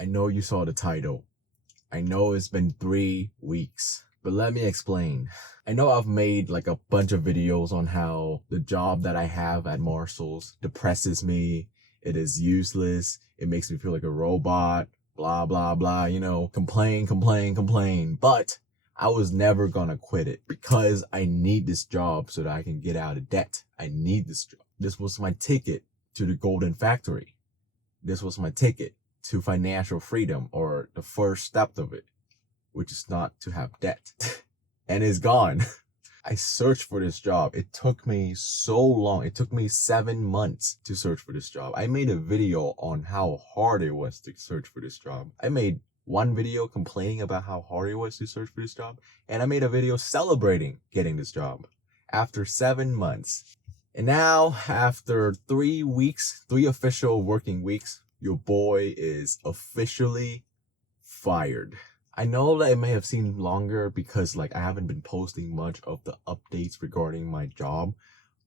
I know you saw the title. I know it's been 3 weeks, but let me explain. I know I've made like a bunch of videos on how the job that I have at Marshall's depresses me. It is useless. It makes me feel like a robot, blah, blah, blah, complain. But I was never gonna quit it because I need this job so that I can get out of debt. I need this job. This was my ticket to the Golden Factory. This was my ticket to financial freedom, or the first step of it, which is not to have debt. And it's gone. I searched for this job. It took me so long. It took me 7 months to search for this job. I made a video on how hard it was to search for this job. I made one video complaining about how hard it was to search for this job, and I made a video celebrating getting this job after 7 months. And now, after 3 weeks, 3 official working weeks, your boy is officially fired. I know that it may have seemed longer because I haven't been posting much of the updates regarding my job,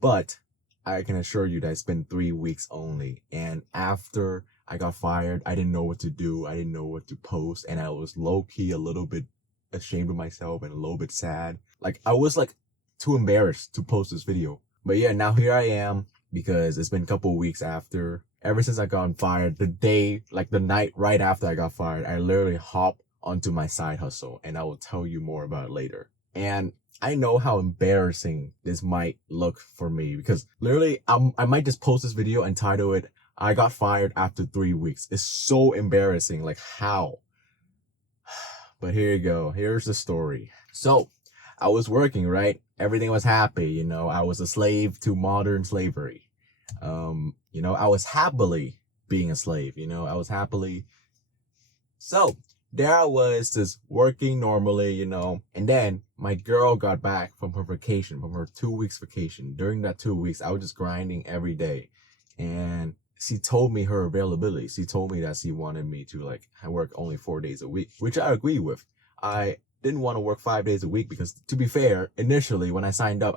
but I can assure you that it's been 3 weeks only. And after I got fired, I didn't know what to do. I didn't know what to post, and I was low-key a little bit ashamed of myself and a little bit sad. I was too embarrassed to post this video. But yeah, now here I am, because it's been a couple weeks after. Ever since I got fired, the night right after I got fired, I literally hopped onto my side hustle, and I will tell you more about it later. And I know how embarrassing this might look for me, because literally I might just post this video and title it, I got fired after 3 weeks. It's so embarrassing, how? But here you go. Here's the story. So I was working, right? Everything was happy, I was a slave to modern slavery. I was happily being a slave, I was happily. So there I was just working normally, and then my girl got back from her vacation, from her 2 weeks vacation. During that 2 weeks, I was just grinding every day, and she told me her availability. She told me that she wanted me to work only 4 days a week, which I agree with. I didn't want to work 5 days a week because, to be fair, initially when I signed up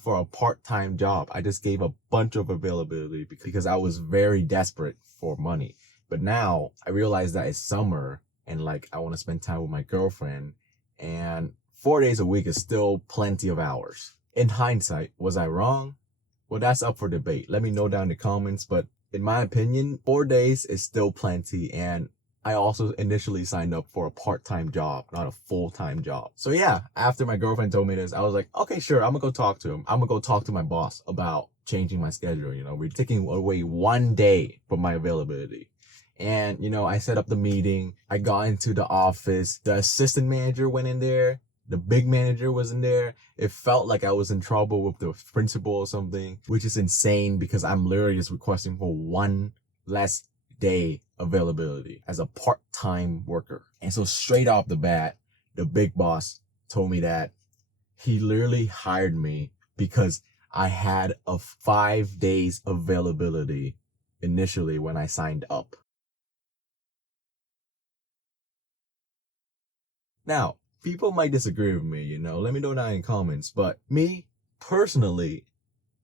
for a part-time job. I just gave a bunch of availability because I was very desperate for money. But now I realize that it's summer and I want to spend time with my girlfriend, and 4 days a week is still plenty of hours. In hindsight, was I wrong? Well, that's up for debate. Let me know down in the comments, but in my opinion, 4 days is still plenty, and I also initially signed up for a part-time job, not a full-time job. So yeah, after my girlfriend told me this, I was like, okay, sure, I'm gonna go talk to him. I'm gonna go talk to my boss about changing my schedule. We're taking away 1 day from my availability. And, I set up the meeting. I got into the office. The assistant manager went in there. The big manager was in there. It felt like I was in trouble with the principal or something, which is insane because I'm literally just requesting for 1 less day availability as a part-time worker. And so straight off the bat, the big boss told me that he literally hired me because I had a 5 days availability initially when I signed up. Now, people might disagree with me, let me know down in comments, but me personally,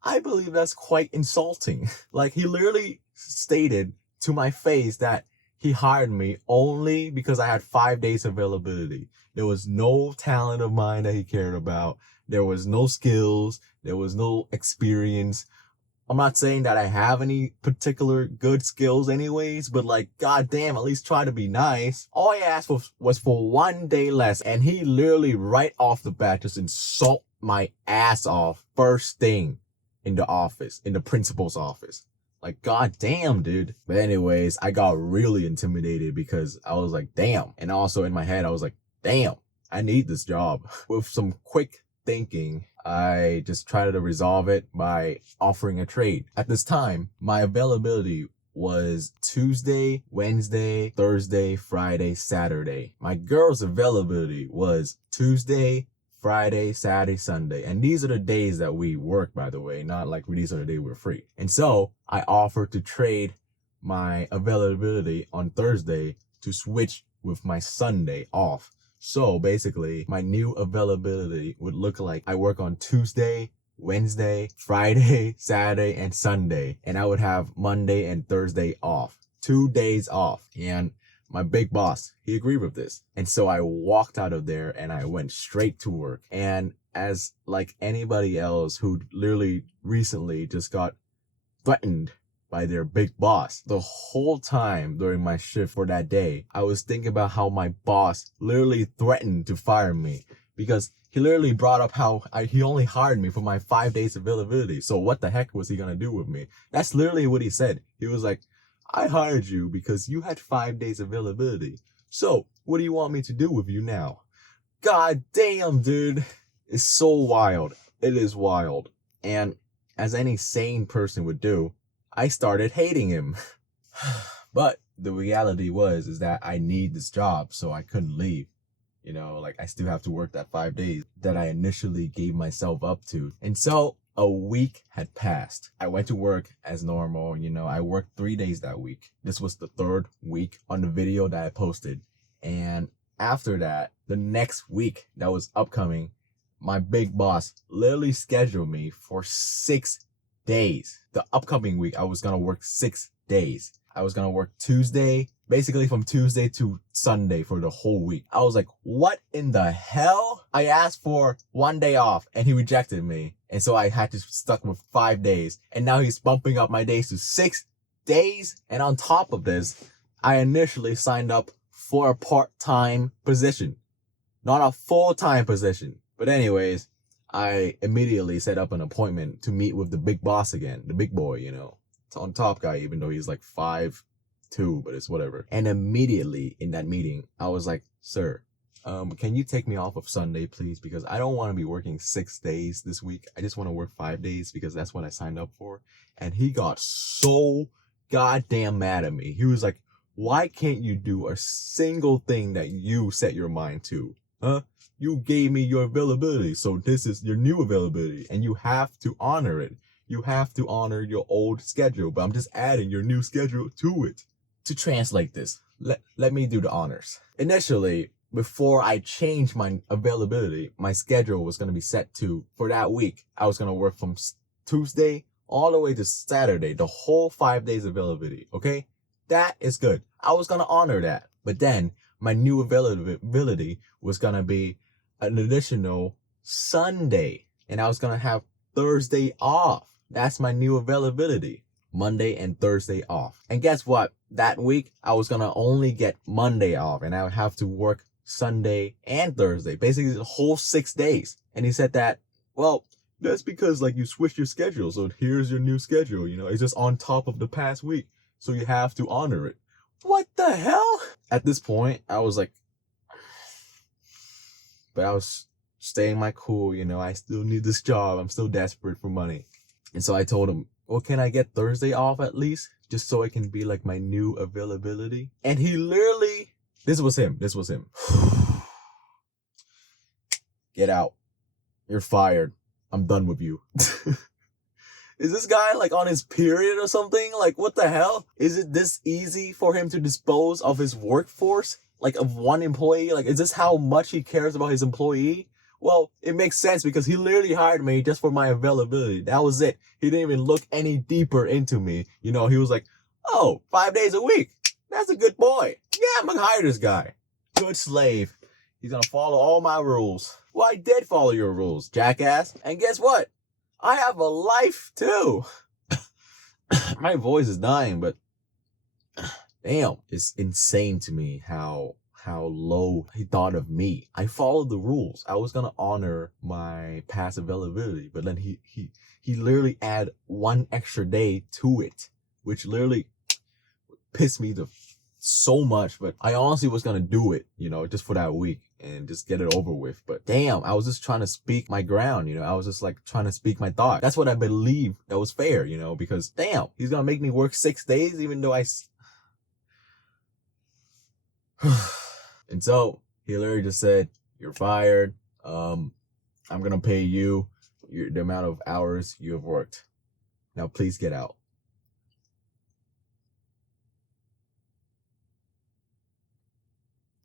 I believe that's quite insulting. He literally stated to my face that he hired me only because I had 5 days availability. There was no talent of mine that he cared about. There was no skills. There was no experience. I'm not saying that I have any particular good skills anyways, but goddamn, at least try to be nice. All I asked was for 1 day less, and he literally right off the bat just insult my ass off first thing in the office, in the principal's office. Goddamn, dude. But anyways, I got really intimidated because I was like, damn. And also in my head, I was like, damn, I need this job. With some quick thinking, I just tried to resolve it by offering a trade. At this time, my availability was Tuesday, Wednesday, Thursday, Friday, Saturday. My girl's availability was Tuesday, Friday, Saturday, Sunday. And these are the days that we work, by the way, not these are the days we're free. And so I offered to trade my availability on Thursday to switch with my Sunday off. So basically, my new availability would look like I work on Tuesday, Wednesday, Friday, Saturday, and Sunday. And I would have Monday and Thursday off. 2 days off. And my big boss, he agreed with this. And so I walked out of there and I went straight to work. And as like anybody else who literally recently just got threatened by their big boss, the whole time during my shift for that day, I was thinking about how my boss literally threatened to fire me because he literally brought up how he only hired me for my 5 days availability. So what the heck was he gonna do with me? That's literally what he said. He was like, I hired you because you had 5 days availability. So what do you want me to do with you now? God damn, dude. It's so wild. It is wild. And as any sane person would do, I started hating him. But the reality is that I need this job, so I couldn't leave. You know, like I still have to work that 5 days that I initially gave myself up to. And so a week had passed. I went to work as normal. You know, I worked 3 days that week. This was the third week on the video that I posted. And after that, the next week that was upcoming, my big boss literally scheduled me for 6 days. The upcoming week, I was gonna work 6 days. I was gonna work Tuesday, basically from Tuesday to Sunday for the whole week. I was like, what in the hell? I asked for 1 day off and he rejected me. And so I had to stuck with 5 days. And now he's bumping up my days to 6 days. And on top of this, I initially signed up for a part-time position, not a full-time position. But anyways, I immediately set up an appointment to meet with the big boss again, the big boy, you know. It's on top guy, even though he's like 5'2", but it's whatever. And immediately in that meeting, I was like, sir, can you take me off of Sunday, please? Because I don't want to be working 6 days this week. I just want to work 5 days because that's what I signed up for. And he got so goddamn mad at me. He was like, why can't you do a single thing that you set your mind to? Huh? You gave me your availability, so this is your new availability, and you have to honor it. You have to honor your old schedule, but I'm just adding your new schedule to it. To translate this, let me do the honors. Initially, before I changed my availability, my schedule was going to be set to, for that week, I was going to work from Tuesday all the way to Saturday, the whole 5 days availability, okay? That is good. I was going to honor that. But then, my new availability was going to be an additional Sunday, and I was going to have Thursday off. That's my new availability. Monday and Thursday off. And guess what? That week, I was going to only get Monday off, and I would have to work Sunday and Thursday, basically the whole 6 days. And he said that, well, that's because like you switched your schedule. So here's your new schedule. You know, it's just on top of the past week. So you have to honor it. What the hell? At this point, I was like, but I was staying my cool, you know, I still need this job. I'm still desperate for money. And so I told him, well, can I get Thursday off at least? Just so it can be like my new availability. And he literally, this was him. Get out. You're fired. I'm done with you. Is this guy like on his period or something? Like, what the hell? Is it this easy for him to dispose of his workforce? Like, of one employee? Like, is this how much he cares about his employee? Well, it makes sense because he literally hired me just for my availability. That was it. He didn't even look any deeper into me. You know, he was like, oh, 5 days a week. That's a good boy. Yeah, I'm gonna hire this guy. Good slave. He's gonna follow all my rules. Well, I did follow your rules, jackass. And guess what? I have a life too. My voice is dying, but damn, it's insane to me how low he thought of me. I followed the rules. I was gonna honor my past availability, but then he literally add 1 extra day to it, which literally pissed me so much. But I honestly was gonna do it, you know, just for that week and just get it over with. But damn, I was just trying to speak my ground, you know. I was just like trying to speak my thought. That's what I believe that was fair, you know, because damn, he's gonna make me work 6 days even though And so he literally just said, you're fired. I'm gonna pay you the amount of hours you have worked. Now please get out.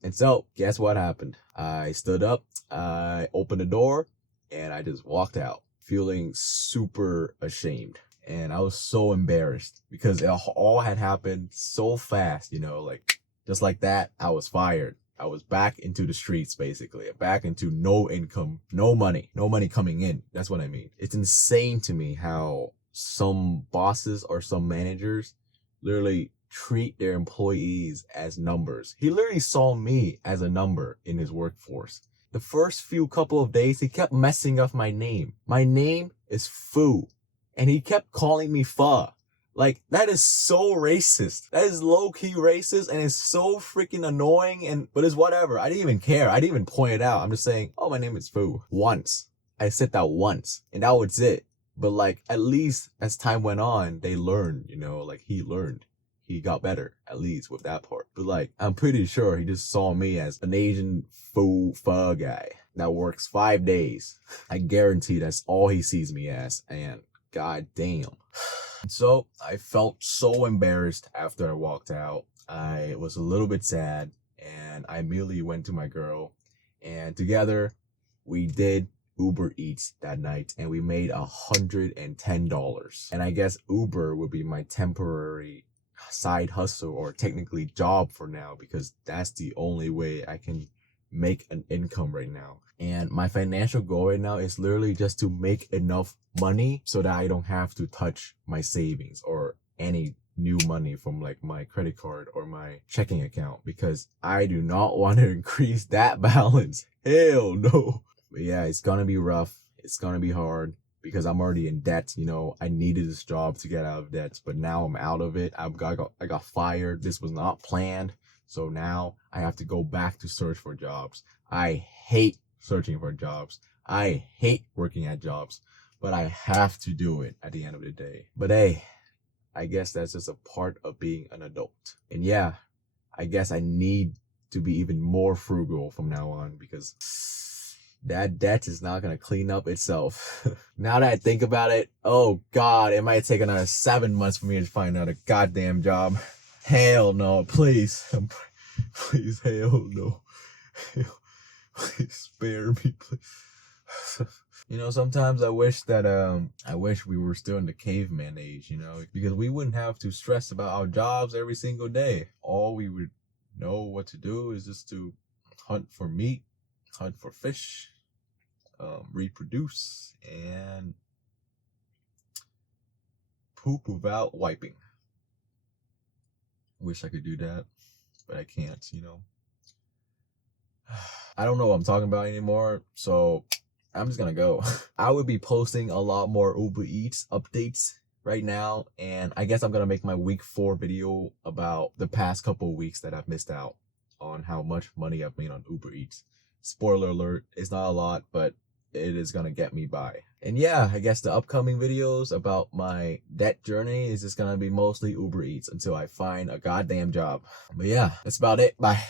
And so, guess what happened? I stood up, I opened the door, and I just walked out, feeling super ashamed. And I was so embarrassed because it all had happened so fast, you know, like Just like that, I was fired. I was back into the streets, basically. Back into no income, no money coming in. That's what I mean. It's insane to me how some bosses or some managers literally treat their employees as numbers. He literally saw me as a number in his workforce. The first few couple of days, he kept messing up my name. My name is Fu, and he kept calling me Pho. Like, that is so racist. That is low-key racist, and it's so freaking annoying, but it's whatever. I didn't even care. I didn't even point it out. I'm just saying, oh, my name is Fu. Once. I said that once, and that was it. But like, at least as time went on, they learned, like he learned. He got better, at least with that part. But like, I'm pretty sure he just saw me as an Asian pho guy that works 5 days. I guarantee that's all he sees me as, and god damn. So I felt so embarrassed after I walked out. I was a little bit sad, and I immediately went to my girl, and together we did Uber Eats that night, and we made $110. And I guess Uber would be my temporary side hustle, or technically job for now, because that's the only way I can make an income right now. And my financial goal right now is literally just to make enough money so that I don't have to touch my savings or any new money from like my credit card or my checking account, because I do not want to increase that balance. Hell no. But yeah, it's gonna be rough. It's gonna be hard because I'm already in debt. I needed this job to get out of debt, but now I'm out of it. I got fired. This was not planned. So now I have to go back to search for jobs. I hate searching for jobs. I hate working at jobs, but I have to do it at the end of the day. But hey, I guess that's just a part of being an adult. And yeah, I guess I need to be even more frugal from now on, because that debt is not going to clean up itself. Now that I think about it, oh God, it might take another 7 months for me to find out a goddamn job. Hell no, please. Please, hell no. Please spare me, please. Sometimes I wish we were still in the caveman age, because we wouldn't have to stress about our jobs every single day. All we would know what to do is just to hunt for meat, hunt for fish, reproduce, and poop without wiping. Wish I could do that, but I can't, I don't know what I'm talking about anymore, so I'm just gonna go. I would be posting a lot more Uber Eats updates right now, and I guess I'm gonna make my week 4 video about the past couple of weeks that I've missed out on how much money I've made on Uber Eats. Spoiler alert, it's not a lot, but it is gonna get me by. And yeah, I guess the upcoming videos about my debt journey is just gonna be mostly Uber Eats until I find a goddamn job. But yeah, that's about it. Bye.